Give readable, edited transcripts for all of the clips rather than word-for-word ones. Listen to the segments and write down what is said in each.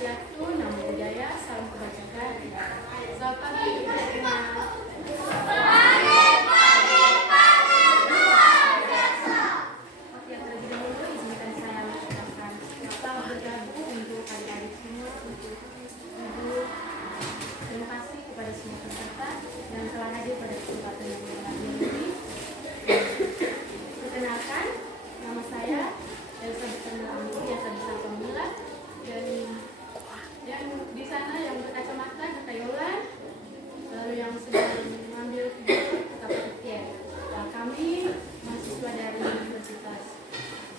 Swastiastu, Namo Buddhaya, salam kebajikan. Selamat pagi, Oke, terlebih dahulu izinkan saya mengucapkan selamat bergabung untuk adik-adik semua, untuk ibu. Terima kasih kepada semua peserta yang telah hadir pada kesempatan yang berbahagia ini. Perkenalkan, nama saya Elsa Berkenal biasa disapa Mila, dan di sana yang berkacamata Kak Yola, lalu yang sedang mengambil video Kak Petir. Kami mahasiswa dari Universitas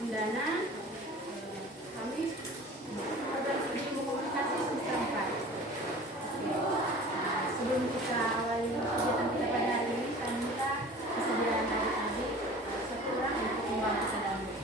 Undana, kami program studi ilmu komunikasi semester 4. Sebelum kita awali kegiatan kita pada hari ini, saya minta kesediaan adik-adik satu orang untuk membawa kesadaran.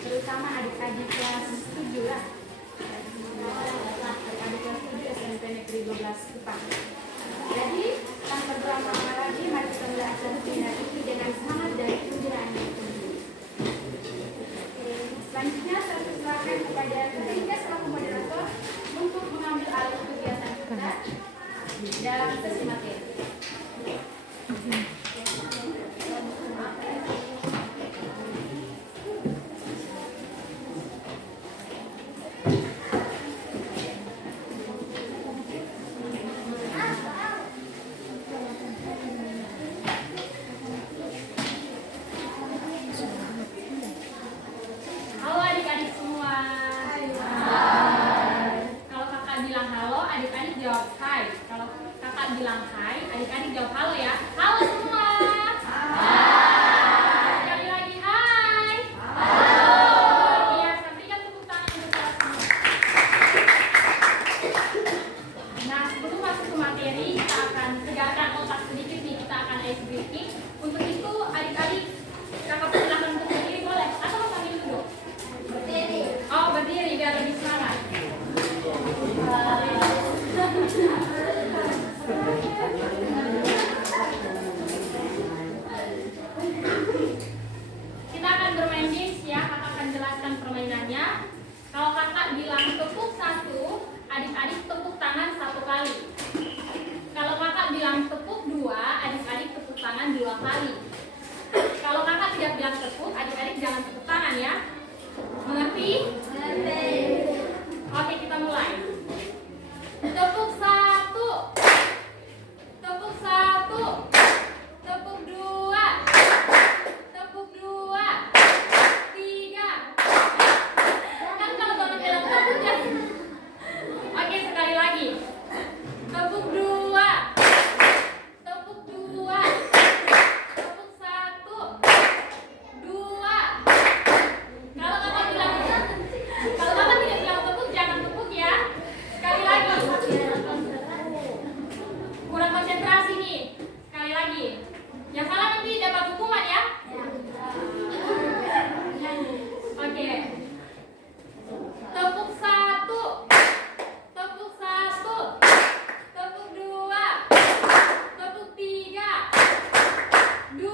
Terutama adik-adik kelas 7 lah. Adik kelas 7 SMP Negeri 12 Kupang. Jadi, tanpa berlama-lama lagi, mari kita mulai acara seminar ini dengan semangat dan kegembiraan yang tinggi. Selanjutnya, saya persilakan kepada ketiga selaku moderator untuk mengambil alih kegiatan kita dalam sesi materi. jangan tepuk tangan ya. Mengerti? Oke, kita mulai. Tepuk 1, tepuk 1, tepuk 2, tepuk 2, 3. Kan kalau teman bilang tepuk ya. Oke, sekali lagi. Tepuk 2, tepuk 2, tepuk 1, 2. Kalau kakak tidak bilang tepuk, jangan tepuk ya. Sekali lagi. Kurang konsentrasi nih. Sekali lagi. Yang salah nanti dapat hukuman ya. Oke. Tepuk 1, tepuk 1, tepuk 2, tepuk 3, 2.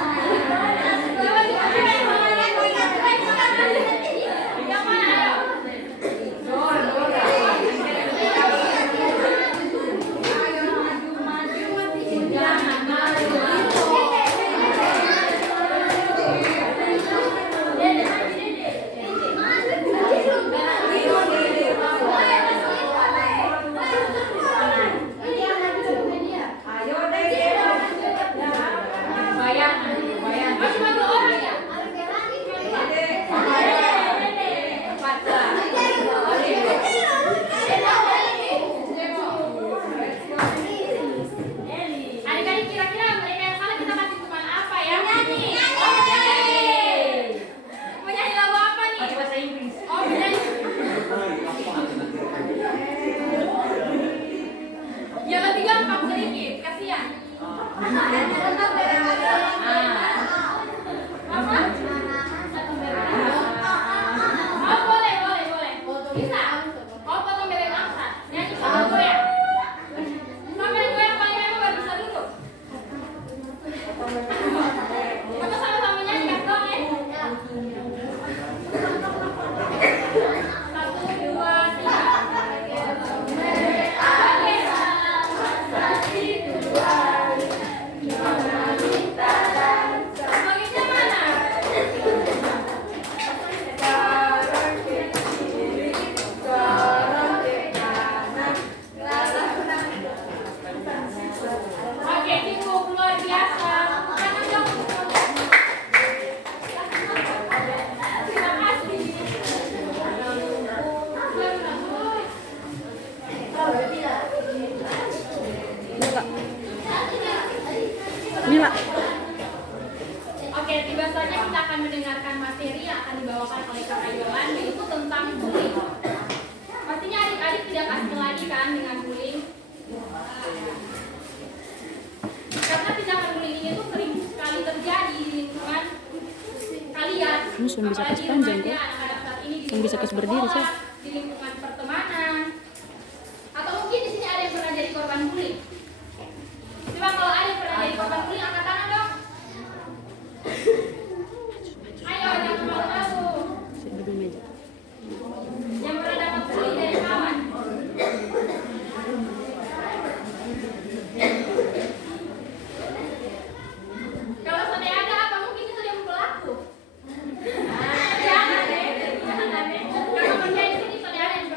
Yang mana ayo? Jangan bayang. Oh, cuma 2 orang ya? Adik-adik, kira-kira mereka yang salah kita kasih hukuman apa ya? Menyanyi. Oh, menyanyi. Menyanyi lagu apa nih? Bahasa Inggris. Oh, menyanyi. Yang lebih gampang sedikit, kasihan. Apa? Oh, boleh. Bisa. Oh, potong bebek angsa. Nyanyi sambil goyang. Sambil goyang paling lama baru bisa duduk. Kita sama-sama nyanyi kan dong ya? 1, 2, 3. Bagisnya mana? Oke, cukup luar biasa. Jangan dong. Terima kasih. Mila. Oke, tiba saja kita akan mendengarkan materi yang akan dibawakan oleh Kakak Yolan, yaitu tentang bullying. Pastinya adik-adik tidak asing lagi kan dengan bullying. Karena tindakan bullying itu sering sekali terjadi di lingkungan kalian. Ini sudah bisa Apalagi kas panjang, remaja, kok. anak-anak saat ini di Yang bisa lingkungan kas berdiri, sekolah, Sah. di lingkungan pertemanan. Atau mungkin di sini ada yang pernah jadi korban bullying. Coba kalau ada yang pernah jadi korban bullying, angkat tangan dong. Ayo, jangan malu-malu. Saya duduk meja. Yang pernah dapat bullying dari kawan. Kalau sampai ada apa mungkin itu yang pelaku. Jangan deh. Kalau kerja di sini sudah ada yang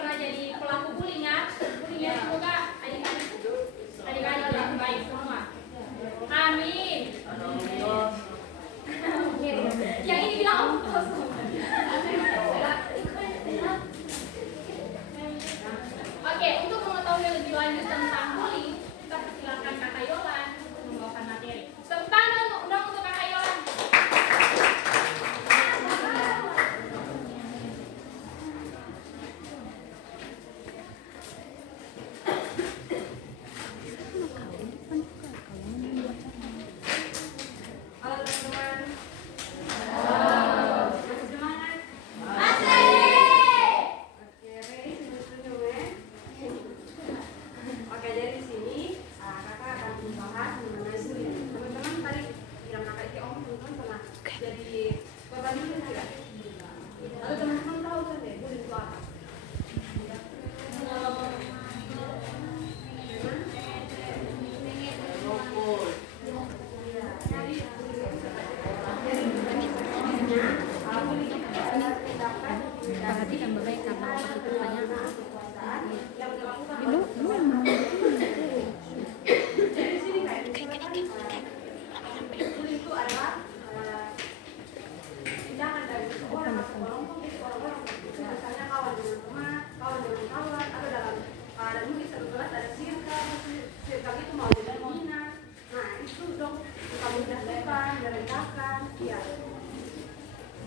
merendahkan, ya.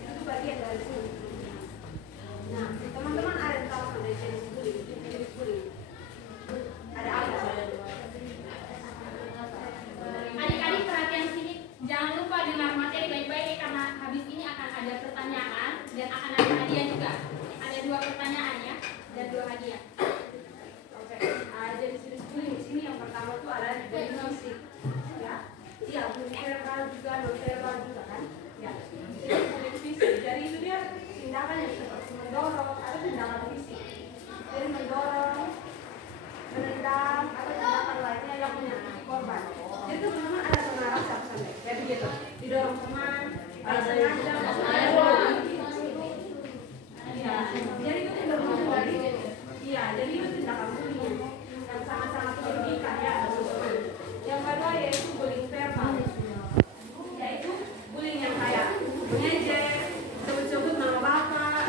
Itu bagian dari bullying. Nah, teman-teman ada yang tahu dari jenis bullying? Jenis bullying. Ada apa? Adik-adik perhatian sini, jangan lupa dengar materi baik-baik karena habis ini akan ada pertanyaan dan akan ada hadiah juga. Ada 2 pertanyaan ya dan 2 hadiah. Oke, jenis-jenis bullying di sini yang pertama tuh ada bullying fisik, ya. Iya, bullying verbal juga, non verbal juga kan. Ya, jadi bullying fisik. Jadi itu dia tindakan yang seperti mendorong atau tindakan fisik. Jadi mendorong, menendang atau tindakan lainnya yang menyakiti korban. Jadi teman-teman ada pernah rasa sampai kayak begitu, didorong teman, ada sengaja, iya. Jadi itu tindakan dari, iya. Jadi itu tindakan bullying yang sangat-sangat merugikan ya. Yang kedua yaitu bullying verbal, yaitu bullying yang kayak mengejek, sebut-sebut nama bapak,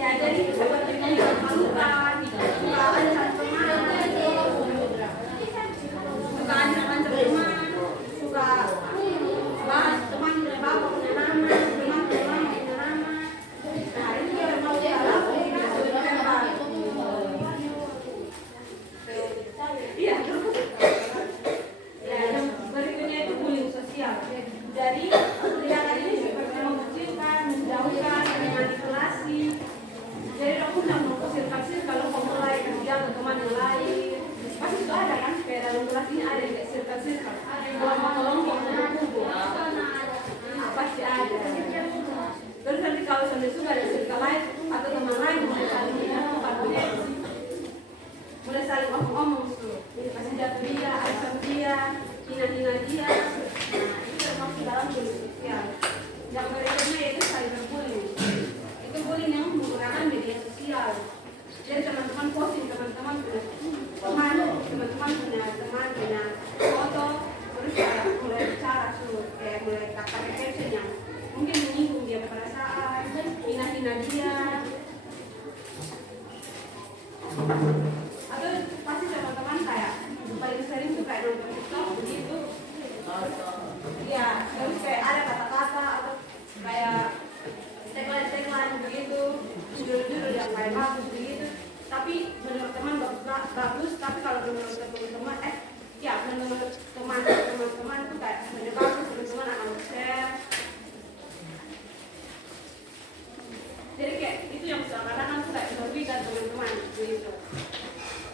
ya. Jadi seperti malu-malukan, suka ancam teman, suka ancam teman, suka bahas teman punya bapak punya nama, teman punya mama punya nama. Nah itu yang mau kita lakukan bullying verbal. Iya, terus ya, yang berikutnya itu bullying sosial. Jadi tindakan ini seperti mengecilkan, menjauhkan, memanipulasi. Jadi aku tidak mengkasir-kasir kalau kamu mulai kerja ke teman yang lain. Pasti itu ada kan, kayak dalam kelas ini ada yang kasir-kasir. Kalau mau kelompok, pasti ada. Terus nanti kalau sudah ada circle lain atau teman lain mulai saling menyatukan, mulai saling omong-omong tuh, kasih jatuh dia, ancam dia, hina-hina dia. Nah itu termasuk dalam bullying sosial. Yang berikutnya yaitu cyberbullying. Itu bullying yang menggunakan media sosial. Jadi teman-teman posting, teman-teman punya foto, terus kayak mulai bicara tuh, kayak mulai pakai caption yang mungkin menyinggung dia perasaan, hina-hina dia. Atau pasti teman-teman kayak paling sering tuh kayak nonton TikTok begitu. Ya, terus kayak ada kata-kata atau kayak tagline begitu, judul-judul yang kayak bagus begitu. Tapi menurut teman bagus, tapi kalau menurut teman-teman menurut teman-teman tuh kayak sebenarnya bagus, teman-teman akan share. Jadi kayak itu yang seakan-akan tuh kayak merugikan teman-teman begitu.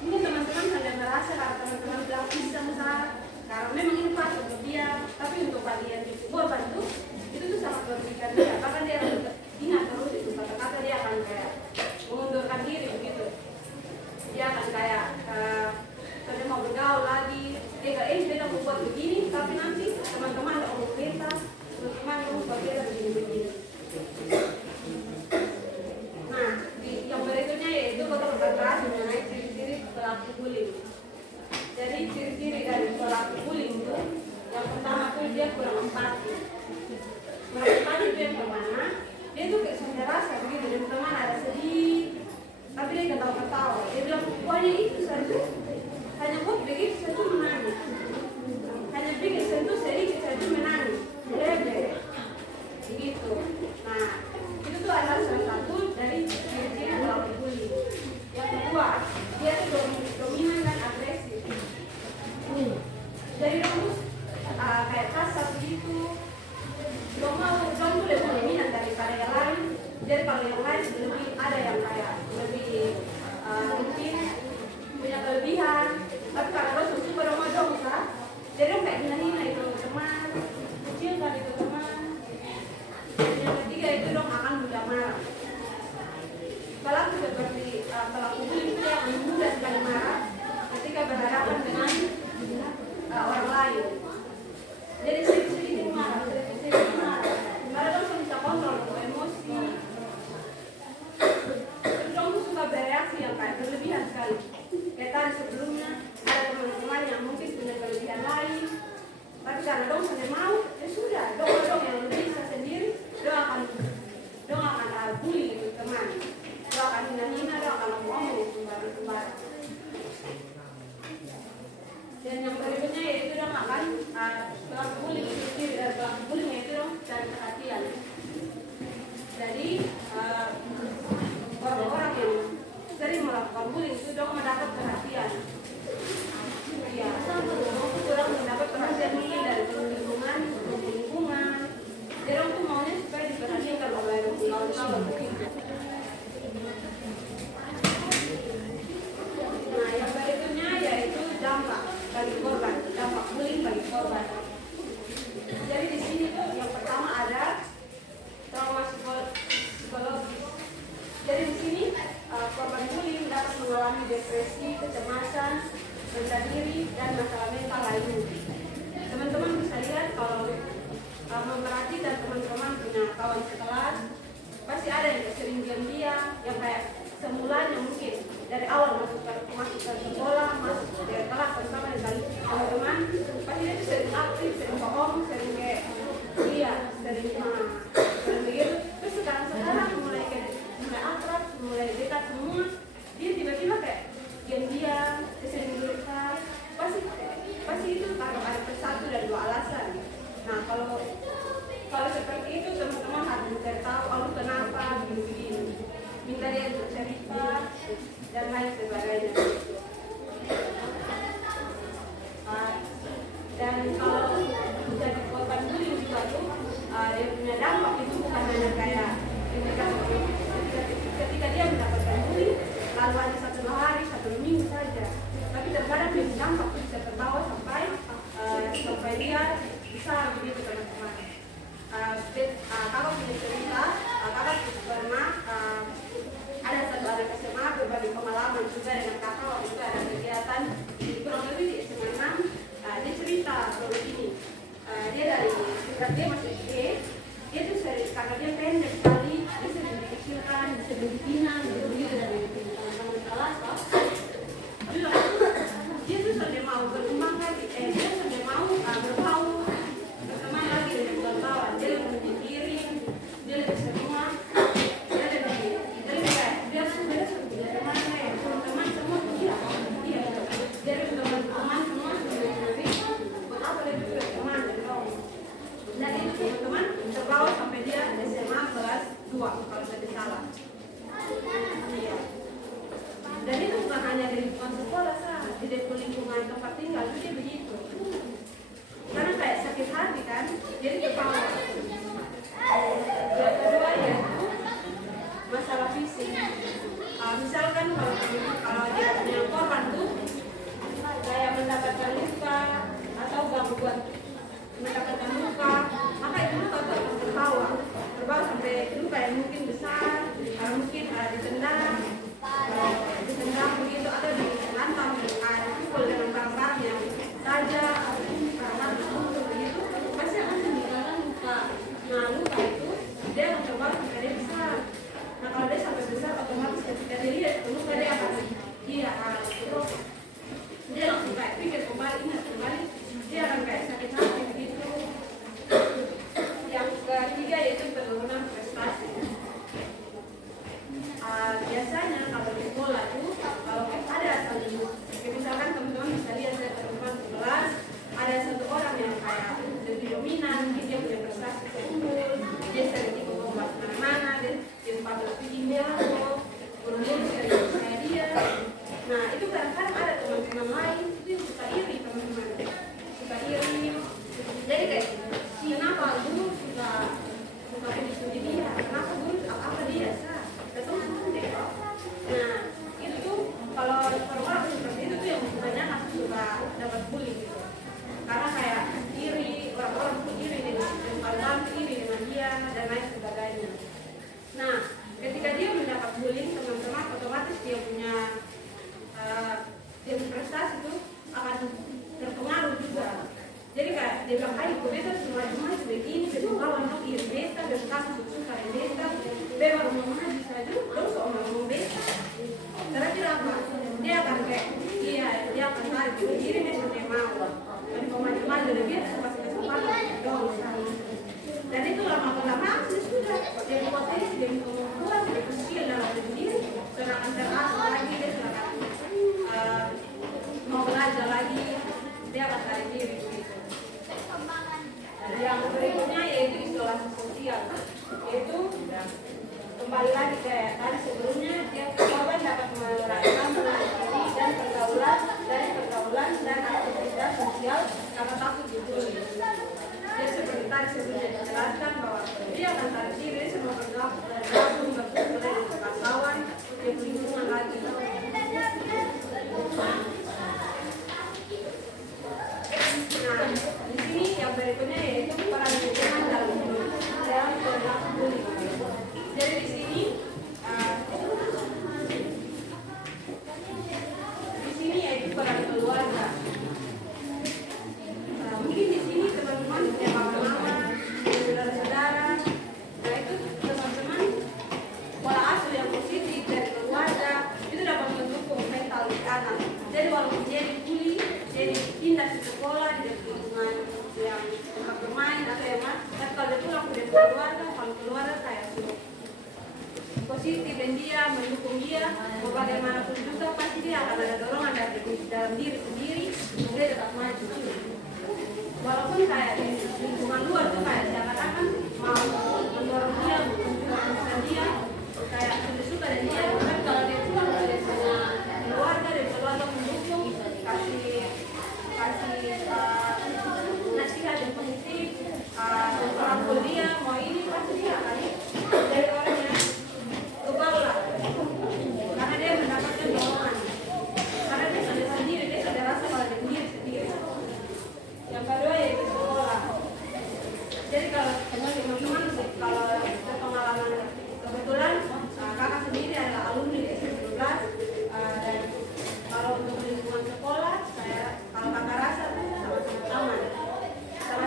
Mungkin teman-teman hanya merasa kalau teman-teman bilang bisa karena memang ini pas untuk dia, tapi untuk bagian korban tuh itu tuh sangat merugikan dia. Bahkan dia akan ingat terus itu kata-kata, dia akan kayak mengundurkan diri begitu. Dia akan kayak kalau mau bergaul lagi, dia mau buat begini, tapi nanti teman-teman ada omong kita, teman-teman mau buat kita begini-begini. Nah, yang berikutnya yaitu kita bahas mengenai ciri-ciri pelaku bullying. Jadi ciri-ciri dari pelaku bullying itu, yang pertama tuh dia kurang empati. Kurang empati itu yang pertama, dia tuh kayak sudah rasa begitu, dan teman ada sedih, tapi dia ketawa-ketawa. Dia bilang, pokoknya itu saja, hanya buat begitu saja menangis, hanya bikin sentuh sedikit saja menangis, begitu. Nah, itu tuh adalah salah satu dari ciri-ciri pelaku bullying. Yang kedua, dia tuh dominan dan agresif. Jadi kamu kayak kasar begitu, kamu lebih dominan daripada yang lain. Jadi kalau yang lain lebih ada yang kayak lebih mungkin punya kelebihan, tapi kalau lo suka dong jadi kayak hina-hina itu teman, kecilkan itu teman. Yang ketiga itu dong akan mudah marah. Pelaku seperti pelaku bullying itu yang mudah sekali marah ketika berhadapan dengan orang lain. Jadi sedikit marah, karena dong bisa kontrol emosi. Terus dong suka bereaksi yang kayak berlebihan sekali. Kayak tadi sebelumnya ada teman-teman yang mungkin punya kelebihan lain, tapi karena dong sudah mau, ya sudah, dong yang lebih bisa sendiri, dong akan bully itu teman, dong akan hina-hina, dong akan dong akan pelaku bullying itu dari pelaku bullying itu dong cari perhatian. Jadi orang-orang yang sering melakukan bullying itu dong mendapat perhatian. Ya, orang mendapat perhatian ini dari lingkungan. Jadi orang tuh maunya supaya diperhatikan oleh kawan-kawan begitu. Nah, yang berikutnya yaitu dampak bagi korban, dampak bullying bagi korban. Jadi di sini tuh yang pertama ada trauma psikologis. Jadi di sini korban bullying dapat mengalami depresi, kecemasan, rendah diri, dan masalah mental lainnya. Teman-teman bisa lihat kalau memperhatikan teman-teman punya kawan sekelas, pasti ada yang sering diam-diam, yang kayak semulanya mungkin dari awal masuk ke sekolah, masuk ke kelas bersama dengan teman-teman, pasti dia tuh sering aktif, sering bohong, sering kayak sering begitu. Terus sekarang mulai akrab, mulai dekat semua, dia tiba-tiba kayak diam-diam, sering duduk kelas, pasti itu karena ada satu dan dua alasan. Nah, kalau seperti itu teman-teman harus mencari tahu, oh kenapa begini, minta dia untuk cerita dan lain sebagainya. Dan kalau jadi korban bullying juga tuh dia punya dampak itu bukan hanya kayak ketika dia mendapatkan bullying lalu hanya satu hari, satu minggu saja, tapi terkadang dia dampak bisa terbawa sampai dia besar begitu teman-teman. Kakak punya cerita, kakak pernah ada satu anak SMA berbagi pengalaman juga dengan kakak waktu itu ada kegiatan kurang lebih di SMA 6. Dia cerita kalau ini dia dari dia masih SD, dia tuh sering karena dia pendek sekali, dia sering dikecilkan, sering dipinang begitu dari teman-teman kelas. Dia tuh sudah mau berkembang lagi, dia sudah mau berbaur berteman lagi dengan kawan-kawan. Dia lebih menyendiri, dia lebih semua, dia sudah teman semua dia lebih teman semua lebih buat apa lebih berteman dari kawan. Dan itu teman-teman terbawa sampai dia SMA kelas 2 kalau tidak salah. Iya. Dan itu bukan hanya di lingkungan sekolah, di lingkungan tempat tinggal dia begitu. Karena kayak sakit hati kan, jadi terbawa. Yang kedua yaitu masalah fisik. Misalkan kalau dia punya korban tuh kayak mendapatkan luka atau gangguan mendapatkan luka, maka itu luka akan terbawa sampai luka yang mungkin besar, mungkin ditendang begitu atau dihantam, dipukul dengan barang-barang yang tajam, begitu, pasti akan menimbulkan luka. Nah, luka itu dia akan terbawa sampai dia besar. Nah, kalau dia sampai besar, otomatis ketika dia lihat luka dia akan dia langsung kayak pikir kembali, ingat kembali, dia akan kayak sakit hati begitu. Yang ketiga yaitu penurunan prestasi. mendukung dia, mau bagaimanapun juga pasti dia akan ada dorongan dari dalam diri sendiri untuk dia tetap maju. Walaupun kayak di lingkungan luar tuh kayak seakan-akan mau mendorong dia, menunjukkan dia, kayak suka dan dia, kan kalau dia suka dari keluarga, dari keluarga mendukung, kasih nasihat yang positif, merangkul dia, mau ini pasti dia akan dari orang yang kebal lah, karena dia mendapatkan dorongan, karena dia sudah sendiri, dia sudah rasa kalau dia sendiri. Yang kedua yaitu sekolah. Jadi kalau teman-teman kalau pengalaman kebetulan kakak sendiri adalah alumni di S12 dan kalau untuk lingkungan sekolah saya kalau kakak rasa sangat aman,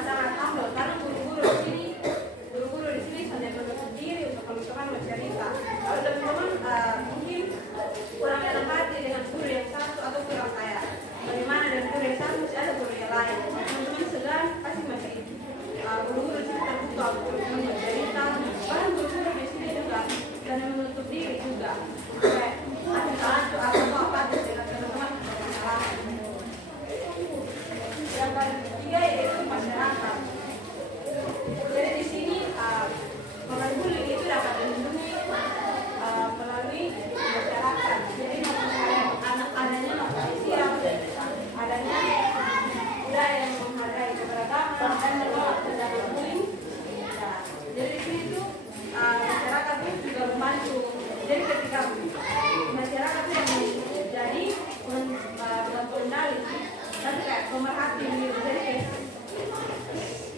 sangat humble karena guru-guru di sini sudah menutup diri untuk teman-teman bercerita. Kalau teman-teman mungkin kurang enak hati dengan guru yang satu atau kurang kayak bagaimana dengan guru yang satu masih ada guru yang lain. Teman-teman segan pasti masih guru-guru di sini terbuka untuk bercerita. Bahkan guru-guru di sini juga dan menutup diri juga. Kayak ada satu atau apa dengan teman-teman masalah. Yang ketiga yaitu masyarakat. Jadi di sini korban bullying itu dapat dilindungi melalui masyarakat. Jadi adanya manusia, adanya budaya yang menghargai keberagaman dan menolak tindakan bullying. Nah, jadi di sini tuh masyarakat itu juga membantu. Jadi ketika masyarakat itu yang menjadi kendali, tapi kayak pemerhati gitu. Jadi kayak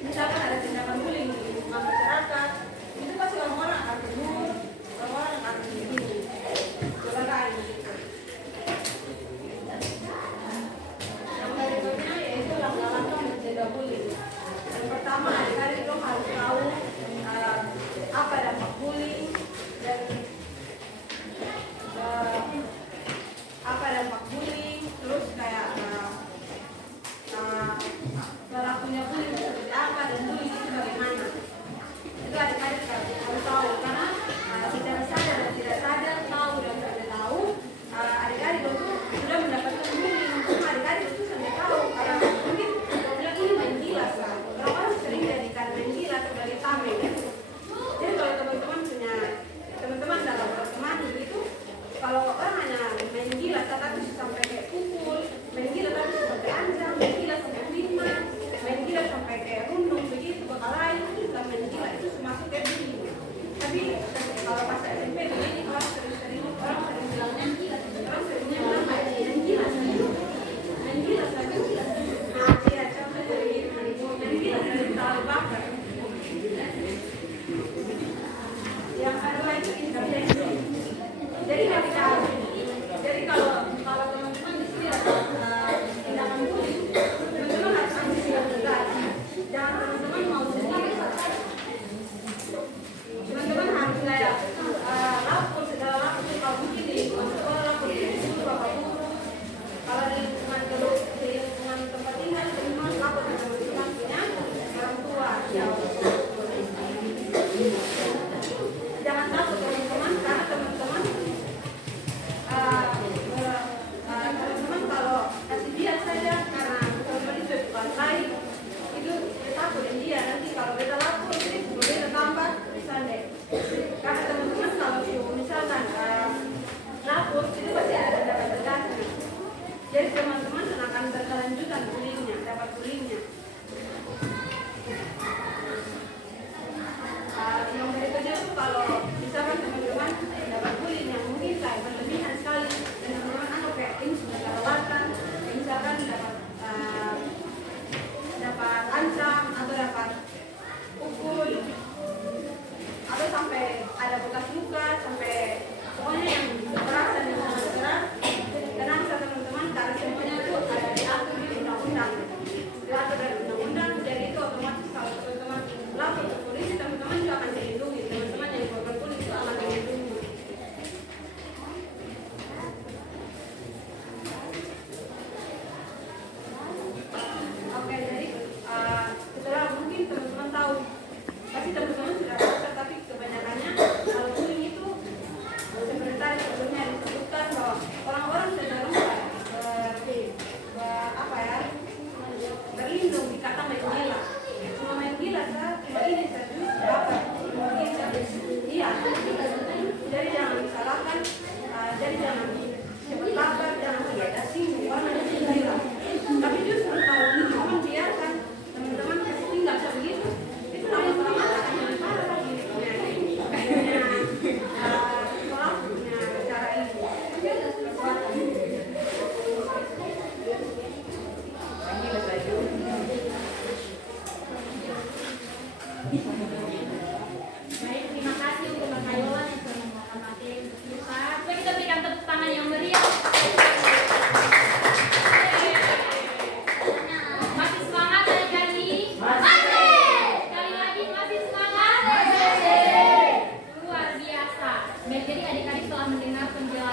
misalkan ada tindakan bullying di lingkungan masyarakat, itu pasti orang-orang akan tegur, orang-orang akan begini, berbagai gitu. Yang berikutnya yaitu langkah-langkah mencegah bullying. Yang pertama, adik-adik itu harus tahu apa dampak bullying dan apa dampak bullying, terus kayak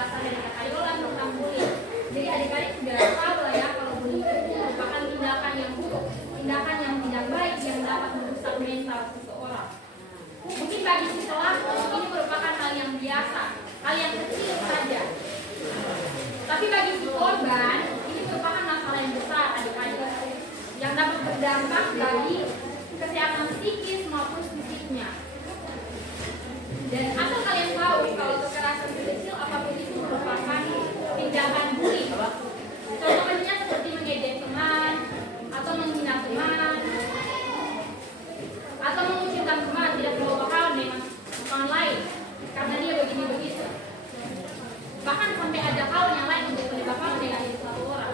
penjelasan dari Kakak Yolan tentang bullying. Jadi adik-adik sudah tahu lah ya kalau bullying itu merupakan tindakan yang buruk, tindakan yang tidak baik yang dapat merusak mental seseorang. Mungkin bagi si pelaku ini merupakan hal yang biasa, hal yang kecil saja. Tapi bagi si korban ini merupakan masalah yang besar adik-adik, yang dapat berdampak bagi kesehatan psikis maupun fisiknya. Dan asal kalian tahu kalau kekerasan sekecil apapun itu merupakan tindakan bullying. Contohnya seperti mengejek teman, atau menghina teman, atau mengucilkan teman tidak perlu bakal dengan orang lain karena dia begini begitu. Bahkan sampai ada hal yang lain untuk menyebabkan negatif satu orang.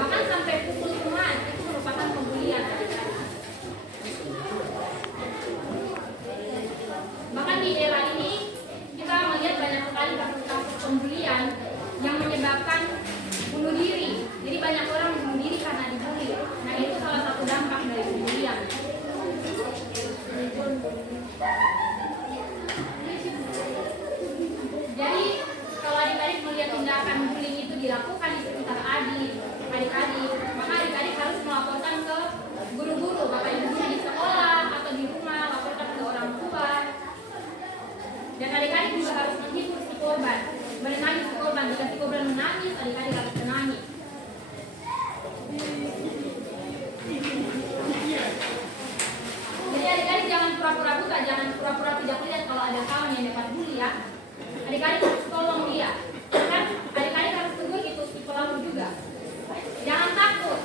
Bahkan sampai pukul teman itu merupakan pembulian. Bahkan di era ini kita melihat banyak sekali kasus-kasus pembulian yang menyebabkan bunuh diri. Jadi banyak orang bunuh diri karena dibully. Nah itu salah satu dampak dari pembulian. Jadi kalau adik-adik melihat tindakan bullying itu dilakukan di sekitar adik-adik, maka adik-adik harus melaporkan ke guru-guru, bapak ibu guru di sekolah atau di rumah, laporkan ke orang tua. Dan adik-adik juga harus menghibur si korban, menenangin si korban. Jika si korban menangis, adik-adik harus menangis. Jadi adik-adik jangan pura-pura buta, jangan pura-pura tidak lihat kalau ada kawan yang dapat bully ya. Adik-adik harus tolong dia. Kan adik-adik harus tegur itu si pelaku juga. Jangan takut.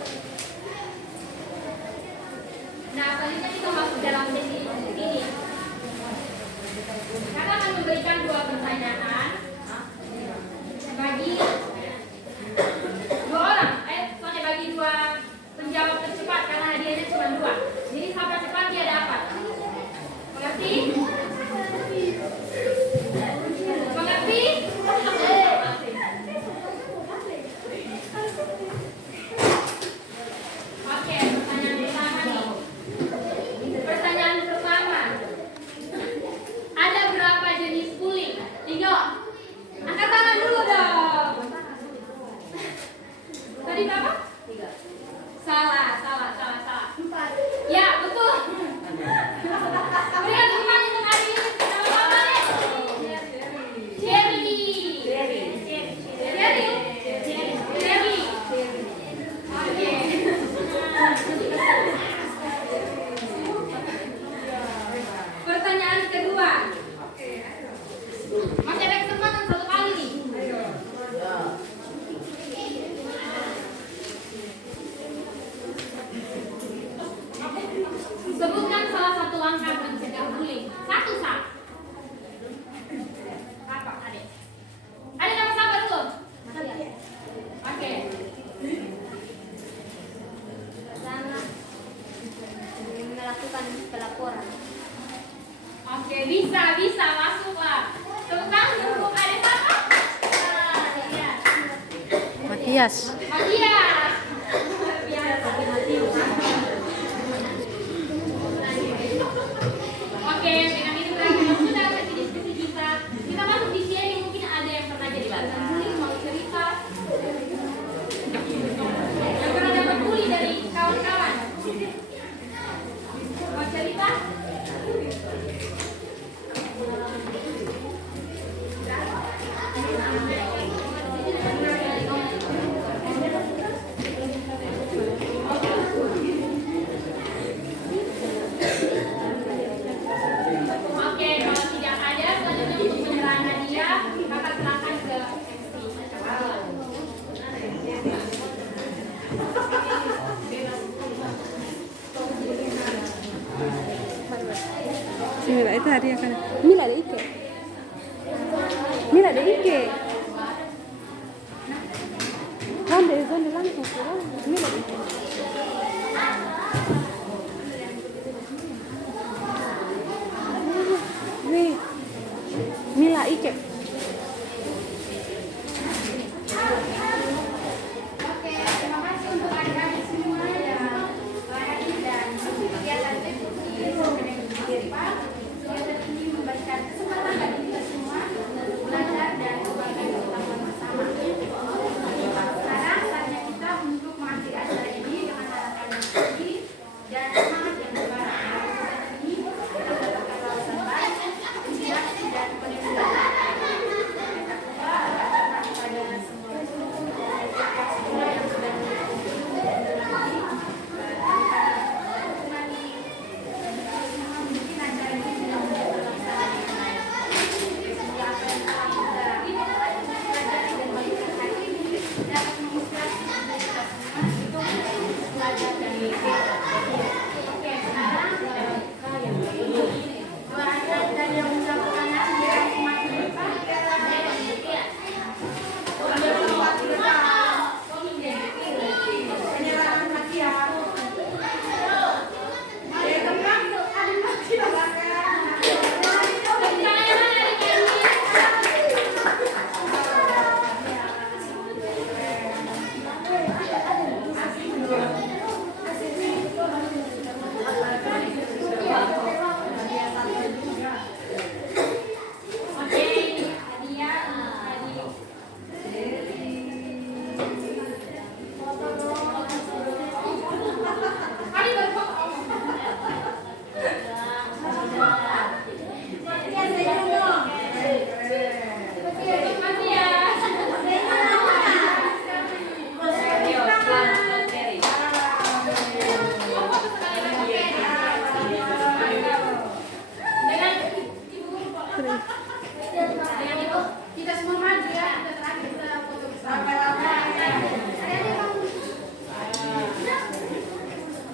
Nah, selanjutnya kita masuk dalam sesi ini. Kakak akan memberikan 2 pertanyaan bagi 2 orang. Soalnya bagi 2 penjawab tercepat karena hadiahnya cuma 2. Jadi siapa cepat dia dapat. Mengerti? Mengerti? Oke, pertanyaan pertama nih. Pertanyaan pertama. Ada berapa jenis bullying? Inyo, angkat tangan dulu dong. Tadi berapa? 3. Salah. 4. Ya, betul. Berikan tepuk tangan untuk hari ini. Nama apa? Jerry. Oke. Pertanyaan kedua. Masih ada kesempatan 1 kali nih. Sebutkan salah satu langkah mencegah bullying. 1 sak. Apa, Adik? Adik nama siapa dulu? Oke. Pertama, melakukan pelaporan. Oke, bisa masuklah. Tepuk tangan untuk Adik siapa? Matias. Matias. Oke, dengan ini berakhir sudah sesi diskusi kita. Kita masuk di sini, mungkin ada yang pernah jadi korban bullying, mau cerita. Yang pernah dapat bully dari kawan-kawan. Mau cerita? Oke, kalau tidak ada, selanjutnya untuk penyerahan hadiah, kakak silakan ke MC. Si Mila itu hadiah kan. Mila ada Ike. Mila ada Ike. Kan dari zona langsung pulang. Mila ada Ike. Nih. Mila Ike.